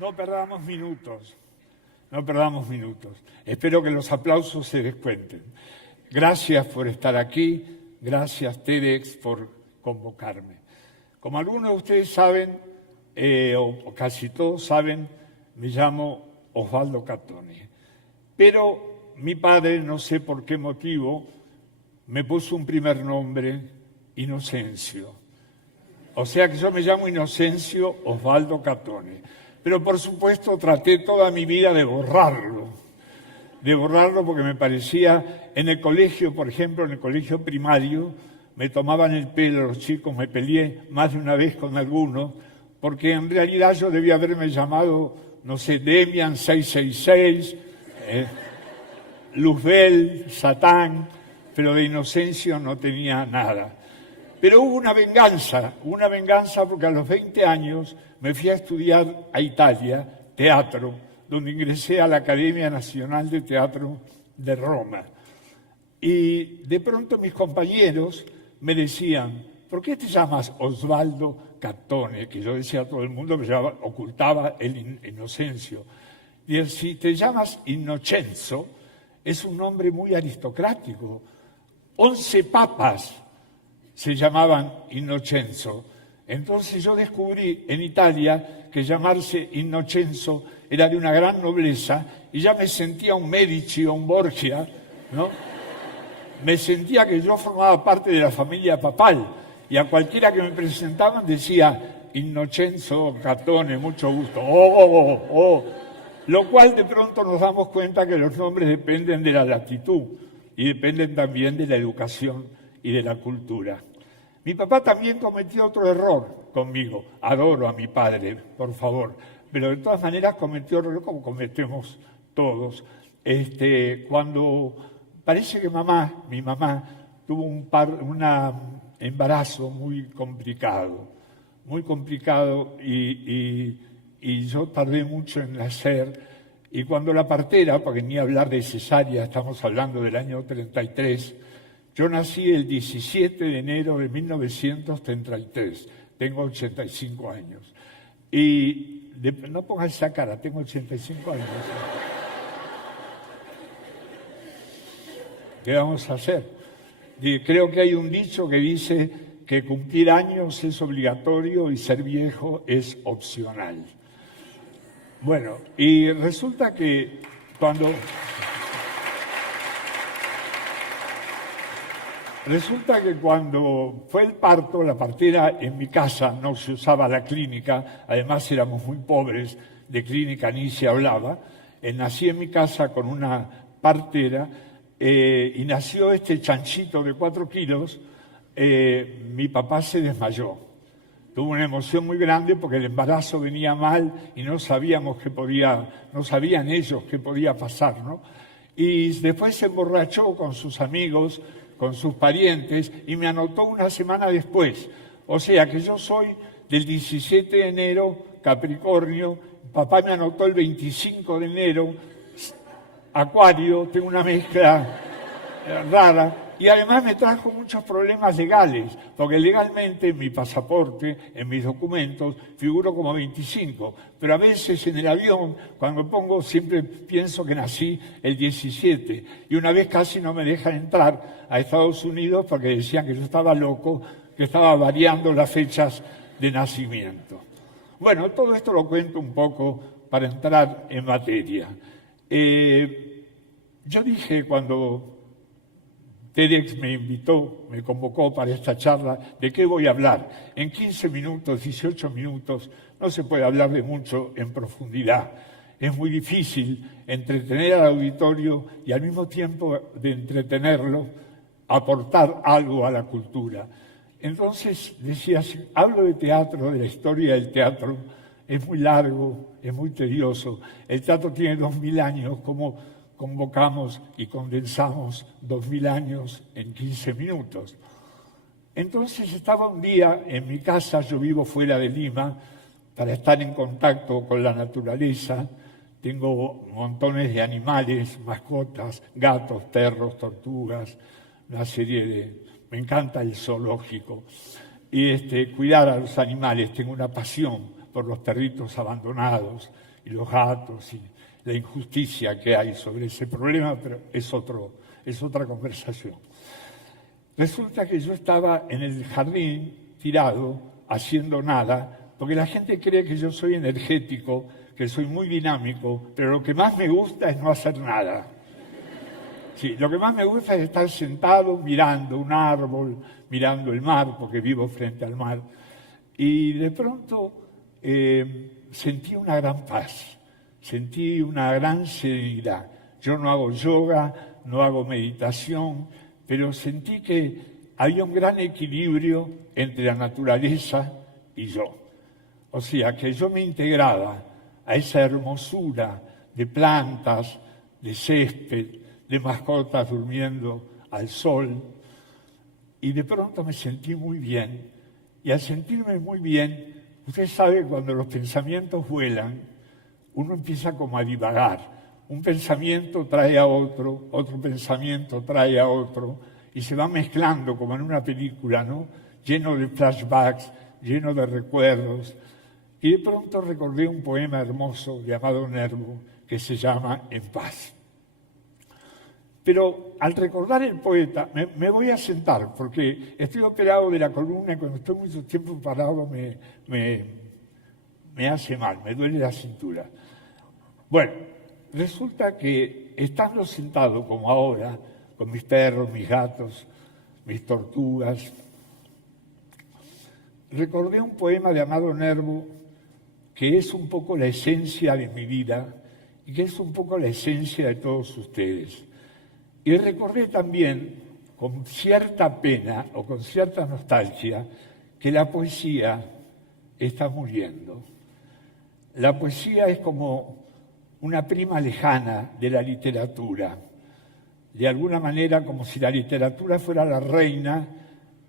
No perdamos minutos, no perdamos minutos. Espero que los aplausos se descuenten. Gracias por estar aquí, gracias TEDx por convocarme. Como algunos de ustedes saben, o casi todos saben, me llamo Osvaldo Catone. Pero mi padre, no sé por qué motivo, me puso un primer nombre, Inocencio. O sea que yo me llamo Inocencio Osvaldo Catone. Pero por supuesto traté toda mi vida de borrarlo porque me parecía, en el colegio, por ejemplo, en el colegio primario, me tomaban el pelo los chicos, me peleé más de una vez con algunos, porque en realidad yo debía haberme llamado, no sé, Demian 666, Luzbel, Satán, pero de Inocencio no tenía nada. Pero hubo una venganza porque a los 20 años me fui a estudiar a Italia, teatro, donde ingresé a la Academia Nacional de Teatro de Roma. Y de pronto mis compañeros me decían, ¿por qué te llamas Osvaldo Catone? Que yo decía a todo el mundo, me ocultaba el Inocencio. Y si te llamas Innocenzo, es un nombre muy aristocrático. 11 papas se llamaban Innocenzo. Entonces yo descubrí en Italia que llamarse Innocenzo era de una gran nobleza y ya me sentía un Medici o un Borgia, ¿no? Me sentía que yo formaba parte de la familia papal y a cualquiera que me presentaban decía Innocenzo Catone, mucho gusto. Lo cual de pronto nos damos cuenta que los nombres dependen de la latitud y dependen también de la educación y de la cultura. Mi papá también cometió otro error conmigo. Adoro a mi padre, por favor, pero de todas maneras cometió error como cometemos todos. Cuando parece que mi mamá tuvo un embarazo muy complicado y yo tardé mucho en nacer. Y cuando la partera, porque ni hablar de cesárea, estamos hablando del año 33, yo nací el 17 de enero de 1933, tengo 85 años. Y no pongas esa cara, tengo 85 años. ¿Qué vamos a hacer? Creo que hay un dicho que dice que cumplir años es obligatorio y ser viejo es opcional. Bueno, y resulta que cuando fue el parto, la partera en mi casa no se usaba la clínica, además éramos muy pobres, de clínica ni se hablaba. Nací en mi casa con una partera y nació este chanchito de 4 kilos. Mi papá se desmayó. Tuvo una emoción muy grande porque el embarazo venía mal y no sabían ellos qué podía pasar, ¿no? Y después se emborrachó con sus amigos, con sus parientes, y me anotó una semana después. O sea que yo soy del 17 de enero, Capricornio, papá me anotó el 25 de enero, Acuario, tengo una mezcla rara. Y además me trajo muchos problemas legales, porque legalmente en mi pasaporte, en mis documentos, figuro como 25. Pero a veces en el avión, cuando pongo, siempre pienso que nací el 17. Y una vez casi no me dejan entrar a Estados Unidos porque decían que yo estaba loco, que estaba variando las fechas de nacimiento. Bueno, todo esto lo cuento un poco para entrar en materia. Yo dije cuando TEDx me convocó para esta charla, ¿de qué voy a hablar? En 15 minutos, 18 minutos, no se puede hablar de mucho en profundidad. Es muy difícil entretener al auditorio y al mismo tiempo de entretenerlo, aportar algo a la cultura. Entonces, decía, si hablo de teatro, de la historia del teatro, es muy largo, es muy tedioso. El teatro tiene 2000 años, como convocamos y condensamos 2000 años en 15 minutos. Entonces estaba un día en mi casa, yo vivo fuera de Lima, para estar en contacto con la naturaleza. Tengo montones de animales, mascotas, gatos, perros, tortugas, una serie de... Me encanta el zoológico. Y cuidar a los animales, tengo una pasión por los perritos abandonados y los gatos y la injusticia que hay sobre ese problema, pero es otra conversación. Resulta que yo estaba en el jardín tirado, haciendo nada, porque la gente cree que yo soy energético, que soy muy dinámico, pero lo que más me gusta es no hacer nada. Sí, lo que más me gusta es estar sentado mirando un árbol, mirando el mar, porque vivo frente al mar. Y de pronto sentí una gran paz, sentí una gran serenidad. Yo no hago yoga, no hago meditación, pero sentí que había un gran equilibrio entre la naturaleza y yo. O sea, que yo me integraba a esa hermosura de plantas, de césped, de mascotas durmiendo al sol, y de pronto me sentí muy bien. Y al sentirme muy bien, usted sabe, cuando los pensamientos vuelan, uno empieza como a divagar. Un pensamiento trae a otro, otro pensamiento trae a otro, y se va mezclando como en una película, ¿no? Lleno de flashbacks, lleno de recuerdos. Y de pronto recordé un poema hermoso de Amado Nervo que se llama En paz. Pero al recordar el poeta, me voy a sentar, porque estoy operado de la columna y cuando estoy mucho tiempo parado me hace mal, me duele la cintura. Bueno, resulta que estando sentado como ahora, con mis perros, mis gatos, mis tortugas, recordé un poema de Amado Nervo que es un poco la esencia de mi vida y que es un poco la esencia de todos ustedes. Y recordé también, con cierta pena o con cierta nostalgia, que la poesía está muriendo. La poesía es como una prima lejana de la literatura. De alguna manera, como si la literatura fuera la reina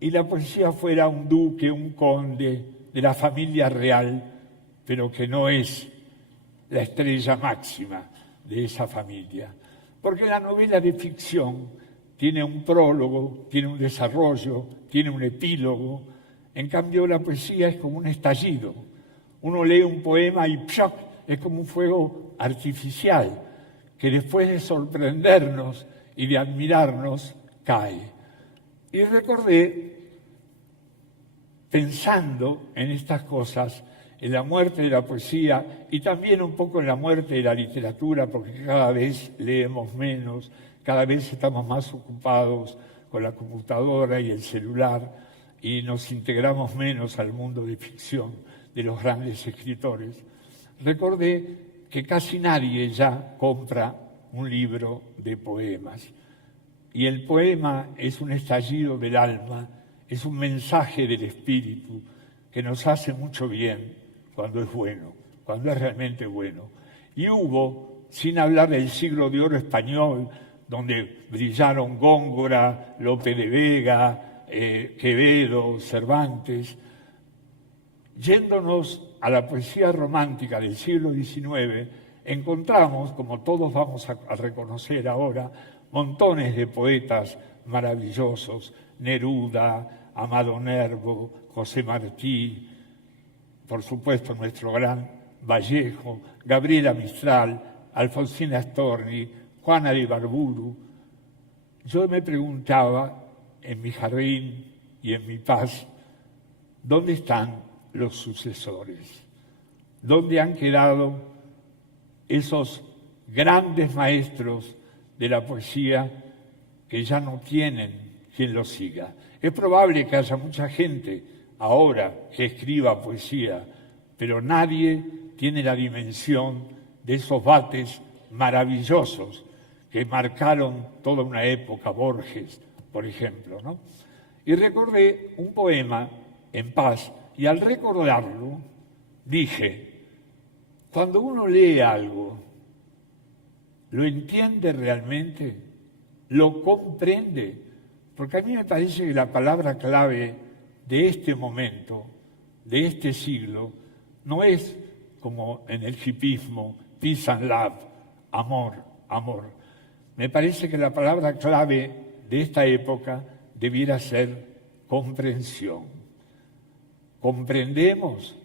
y la poesía fuera un duque, un conde de la familia real, pero que no es la estrella máxima de esa familia. Porque la novela de ficción tiene un prólogo, tiene un desarrollo, tiene un epílogo. En cambio, la poesía es como un estallido. Uno lee un poema y ¡pshoc! Es como un fuego artificial que después de sorprendernos y de admirarnos, cae. Y recordé, pensando en estas cosas, en la muerte de la poesía y también un poco en la muerte de la literatura, porque cada vez leemos menos, cada vez estamos más ocupados con la computadora y el celular y nos integramos menos al mundo de ficción de los grandes escritores. Recordé que casi nadie ya compra un libro de poemas. Y el poema es un estallido del alma, es un mensaje del espíritu que nos hace mucho bien cuando es bueno, cuando es realmente bueno. Y hubo, sin hablar del siglo de oro español, donde brillaron Góngora, Lope de Vega, Quevedo, Cervantes, yéndonos a la poesía romántica del siglo XIX, encontramos, como todos vamos a reconocer ahora, montones de poetas maravillosos, Neruda, Amado Nervo, José Martí, por supuesto nuestro gran Vallejo, Gabriela Mistral, Alfonsina Storni, Juana de Ibarburu. Yo me preguntaba en mi jardín y en mi paz, ¿dónde están los sucesores? ¿Dónde han quedado esos grandes maestros de la poesía que ya no tienen quien los siga? Es probable que haya mucha gente ahora que escriba poesía, pero nadie tiene la dimensión de esos bates maravillosos que marcaron toda una época, Borges, por ejemplo, ¿no? Y recordé un poema, En paz, y al recordarlo dije, cuando uno lee algo, ¿lo entiende realmente? ¿Lo comprende? Porque a mí me parece que la palabra clave de este momento, de este siglo, no es como en el hipismo, peace and love, amor, amor. Me parece que la palabra clave de esta época debiera ser comprensión. ¿Comprendemos?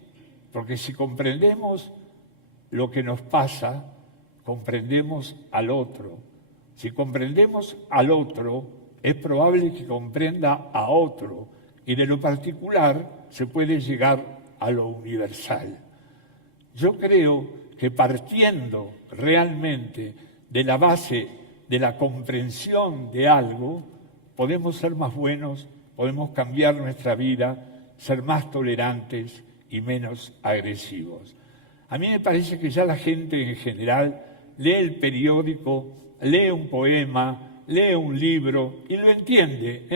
Porque si comprendemos, lo que nos pasa, comprendemos al otro. Si comprendemos al otro, es probable que comprenda a otro, y de lo particular se puede llegar a lo universal. Yo creo que partiendo realmente de la base de la comprensión de algo, podemos ser más buenos, podemos cambiar nuestra vida, ser más tolerantes y menos agresivos. A mí me parece que ya la gente en general lee el periódico, lee un poema, lee un libro y lo entiende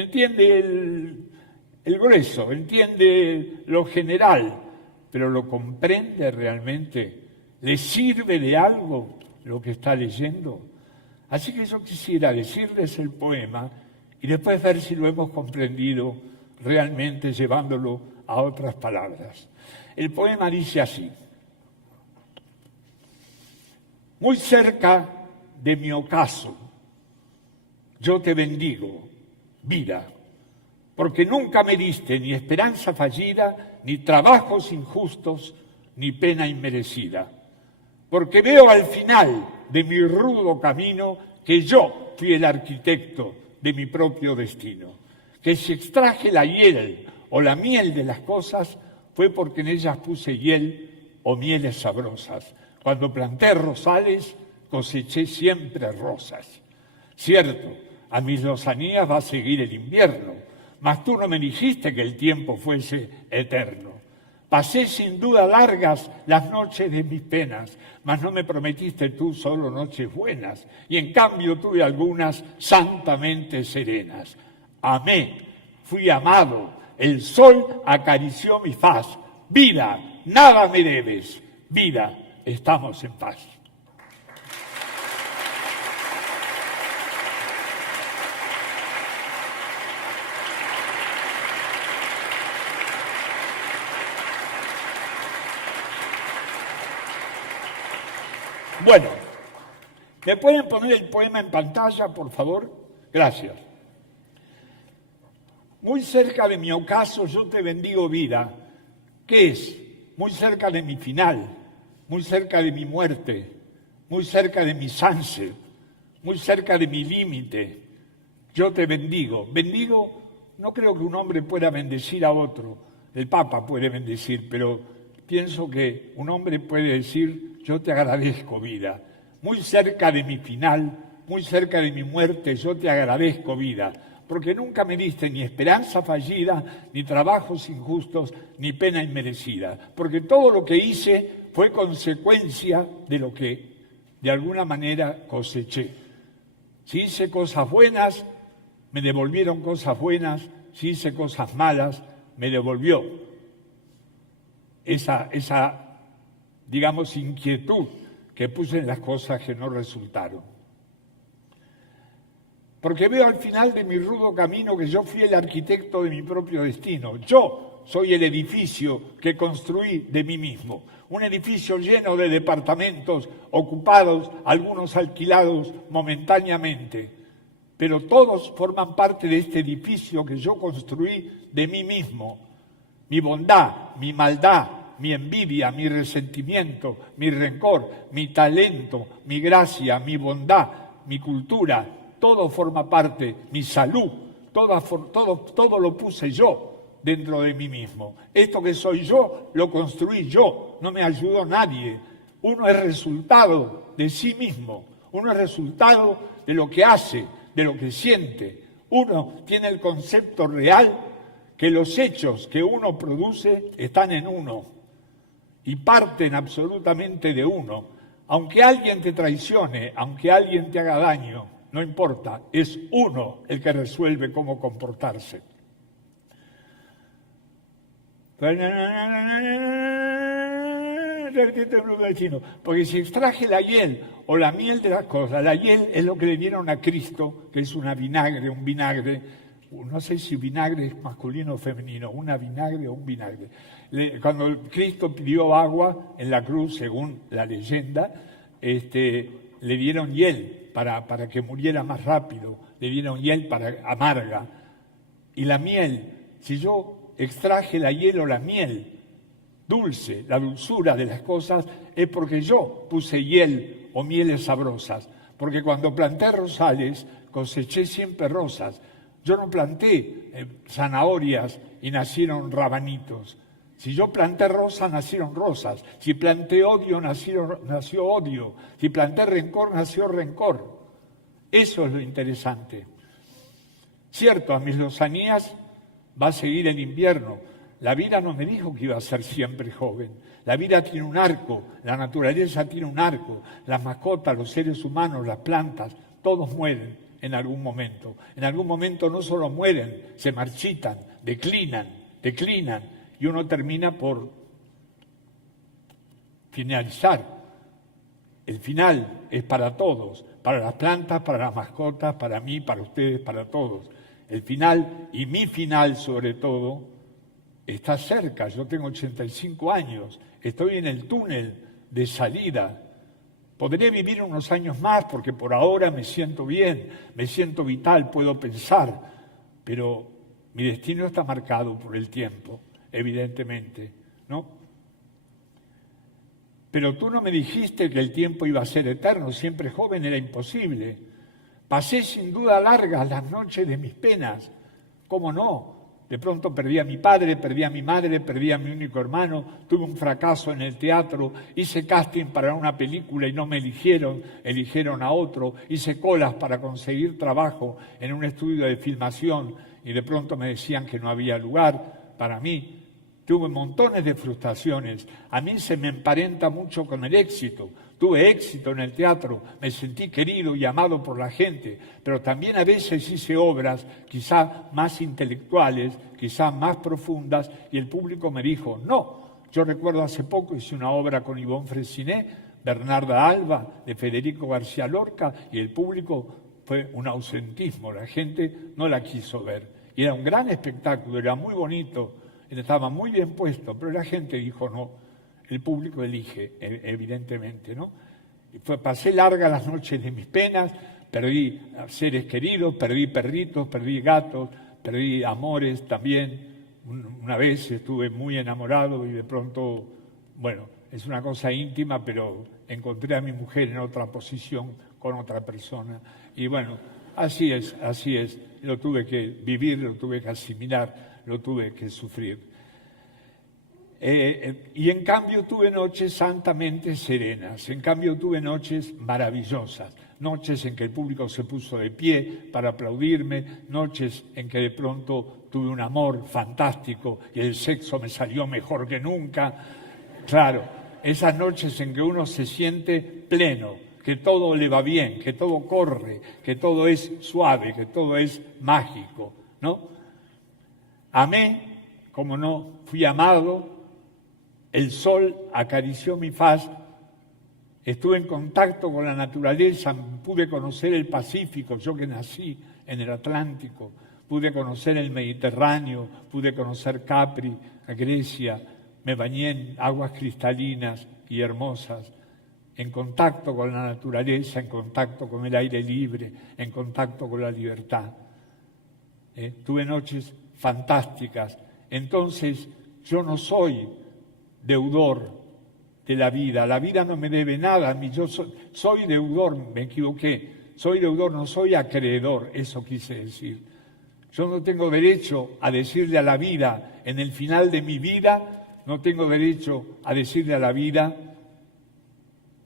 el grueso, entiende lo general, pero lo comprende realmente, le sirve de algo lo que está leyendo. Así que yo quisiera decirles el poema y después ver si lo hemos comprendido realmente llevándolo a otras palabras. El poema dice así: muy cerca de mi ocaso, yo te bendigo, vida, porque nunca me diste ni esperanza fallida, ni trabajos injustos, ni pena inmerecida. Porque veo al final de mi rudo camino que yo fui el arquitecto de mi propio destino. Que si extraje la hiel o la miel de las cosas, fue porque en ellas puse hiel o mieles sabrosas. Cuando planté rosales, coseché siempre rosas. Cierto, a mis lozanías va a seguir el invierno, mas tú no me dijiste que el tiempo fuese eterno. Pasé sin duda largas las noches de mis penas, mas no me prometiste tú solo noches buenas, y en cambio tuve algunas santamente serenas. Amé, fui amado, el sol acarició mi faz. Vida, nada me debes. Vida, estamos en paz. Bueno, ¿me pueden poner el poema en pantalla, por favor? Gracias. Muy cerca de mi ocaso yo te bendigo, vida. ¿Qué es? Muy cerca de mi final, muy cerca de mi muerte, muy cerca de mi sunset, muy cerca de mi límite. Yo te bendigo. Bendigo, no creo que un hombre pueda bendecir a otro. El Papa puede bendecir, pero pienso que un hombre puede decir: yo te agradezco, vida. Muy cerca de mi final, muy cerca de mi muerte, yo te agradezco, vida. Porque nunca me diste ni esperanza fallida, ni trabajos injustos, ni pena inmerecida. Porque todo lo que hice fue consecuencia de lo que de alguna manera coseché. Si hice cosas buenas, me devolvieron cosas buenas. Si hice cosas malas, me devolvió esa digamos, inquietud que puse en las cosas que no resultaron. Porque veo al final de mi rudo camino que yo fui el arquitecto de mi propio destino. Yo soy el edificio que construí de mí mismo. Un edificio lleno de departamentos ocupados, algunos alquilados momentáneamente. Pero todos forman parte de este edificio que yo construí de mí mismo. Mi bondad, mi maldad, mi envidia, mi resentimiento, mi rencor, mi talento, mi gracia, mi bondad, mi cultura, todo forma parte, mi salud, todo lo puse yo dentro de mí mismo. Esto que soy yo, lo construí yo, no me ayudó nadie. Uno es resultado de sí mismo, uno es resultado de lo que hace, de lo que siente. Uno tiene el concepto real que los hechos que uno produce están en uno y parten absolutamente de uno. Aunque alguien te traicione, aunque alguien te haga daño, no importa, es uno el que resuelve cómo comportarse. Porque si extraje la hiel o la miel de las cosas, la hiel es lo que le dieron a Cristo, que es un vinagre, no sé si vinagre es masculino o femenino, una vinagre o un vinagre. Cuando Cristo pidió agua en la cruz, según la leyenda, le dieron hiel para que muriera más rápido, le dieron hiel amarga. Y la miel, si yo extraje la hiel o la miel dulce, la dulzura de las cosas, es porque yo puse hiel o mieles sabrosas. Porque cuando planté rosales, coseché siempre rosas. Yo no planté zanahorias y nacieron rabanitos. Si yo planté rosas, nacieron rosas. Si planté odio, nació odio. Si planté rencor, nació rencor. Eso es lo interesante. Cierto, a mis lozanías va a seguir el invierno. La vida no me dijo que iba a ser siempre joven. La vida tiene un arco, la naturaleza tiene un arco. Las mascotas, los seres humanos, las plantas, todos mueren en algún momento. En algún momento no solo mueren, se marchitan, declinan, y uno termina por finalizar. El final es para todos, para las plantas, para las mascotas, para mí, para ustedes, para todos. El final, y mi final sobre todo, está cerca. Yo tengo 85 años, estoy en el túnel de salida. Podré vivir unos años más porque por ahora me siento bien, me siento vital, puedo pensar, pero mi destino está marcado por el tiempo, evidentemente, ¿no? Pero tú no me dijiste que el tiempo iba a ser eterno, siempre joven era imposible. Pasé sin duda largas las noches de mis penas, ¿cómo no? De pronto perdí a mi padre, perdí a mi madre, perdí a mi único hermano, tuve un fracaso en el teatro, hice casting para una película y no me eligieron, eligieron a otro, hice colas para conseguir trabajo en un estudio de filmación y de pronto me decían que no había lugar para mí. Tuve montones de frustraciones, a mí se me emparenta mucho con el éxito. Tuve éxito en el teatro, me sentí querido y amado por la gente, pero también a veces hice obras quizá más intelectuales, quizá más profundas, y el público me dijo, no. Yo recuerdo hace poco hice una obra con Ivonne Fressinet, Bernarda Alba, de Federico García Lorca, y el público fue un ausentismo, la gente no la quiso ver. Y era un gran espectáculo, era muy bonito, estaba muy bien puesto, pero la gente dijo no. El público elige, evidentemente, ¿no? Pasé largas las noches de mis penas, perdí seres queridos, perdí perritos, perdí gatos, perdí amores también. Una vez estuve muy enamorado y de pronto, bueno, es una cosa íntima, pero encontré a mi mujer en otra posición con otra persona. Y bueno, así es. Lo tuve que vivir, lo tuve que asimilar, lo tuve que sufrir. Y en cambio tuve noches santamente serenas, en cambio tuve noches maravillosas, noches en que el público se puso de pie para aplaudirme, noches en que de pronto tuve un amor fantástico y el sexo me salió mejor que nunca. Claro, esas noches en que uno se siente pleno, que todo le va bien, que todo corre, que todo es suave, que todo es mágico, ¿no? Amé, como no, fui amado. El sol acarició mi faz, estuve en contacto con la naturaleza, pude conocer el Pacífico, yo que nací en el Atlántico, pude conocer el Mediterráneo, pude conocer Capri, Grecia, me bañé en aguas cristalinas y hermosas, en contacto con la naturaleza, en contacto con el aire libre, en contacto con la libertad. Tuve noches fantásticas. Entonces, yo no soy deudor de la vida no me debe nada a mí, yo soy deudor, me equivoqué, soy deudor, no soy acreedor, eso quise decir. Yo no tengo derecho a decirle a la vida, en el final de mi vida, no tengo derecho a decirle a la vida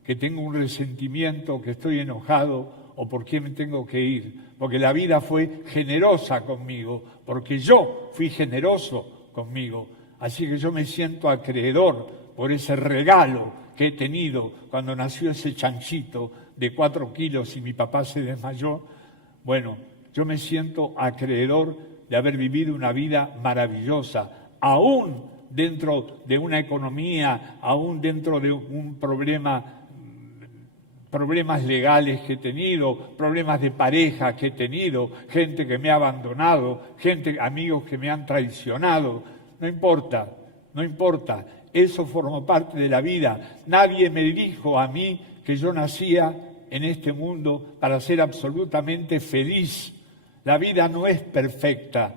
que tengo un resentimiento, que estoy enojado o por qué me tengo que ir, porque la vida fue generosa conmigo, porque yo fui generoso conmigo. Así que yo me siento acreedor por ese regalo que he tenido cuando nació ese chanchito de 4 kilos y mi papá se desmayó. Bueno, yo me siento acreedor de haber vivido una vida maravillosa, aún dentro de una economía, aún dentro de un problemas legales que he tenido, problemas de pareja que he tenido, gente que me ha abandonado, amigos que me han traicionado. No importa, eso formó parte de la vida. Nadie me dijo a mí que yo nacía en este mundo para ser absolutamente feliz. La vida no es perfecta,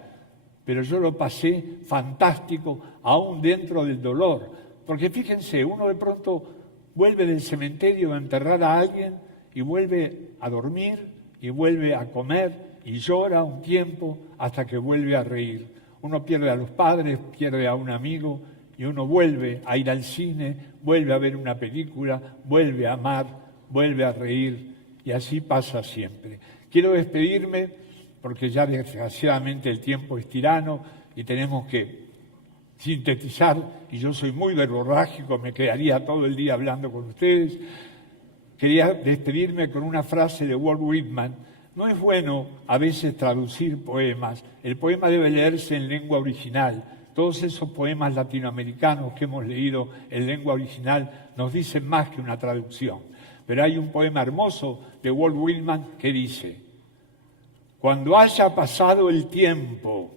pero yo lo pasé fantástico aún dentro del dolor, Porque fíjense, uno de pronto vuelve del cementerio a enterrar a alguien y vuelve a dormir y vuelve a comer y llora un tiempo hasta que vuelve a reír. Uno pierde a los padres, pierde a un amigo y uno vuelve a ir al cine, vuelve a ver una película, vuelve a amar, vuelve a reír y así pasa siempre. Quiero despedirme porque ya desgraciadamente el tiempo es tirano y tenemos que sintetizar, y yo soy muy verborrágico, me quedaría todo el día hablando con ustedes. Quería despedirme con una frase de Walt Whitman. No es bueno a veces traducir poemas, el poema debe leerse en lengua original. Todos esos poemas latinoamericanos que hemos leído en lengua original nos dicen más que una traducción. Pero hay un poema hermoso de Walt Whitman que dice: cuando haya pasado el tiempo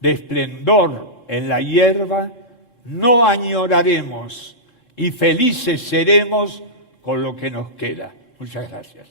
de esplendor en la hierba, no añoraremos y felices seremos con lo que nos queda. Muchas gracias.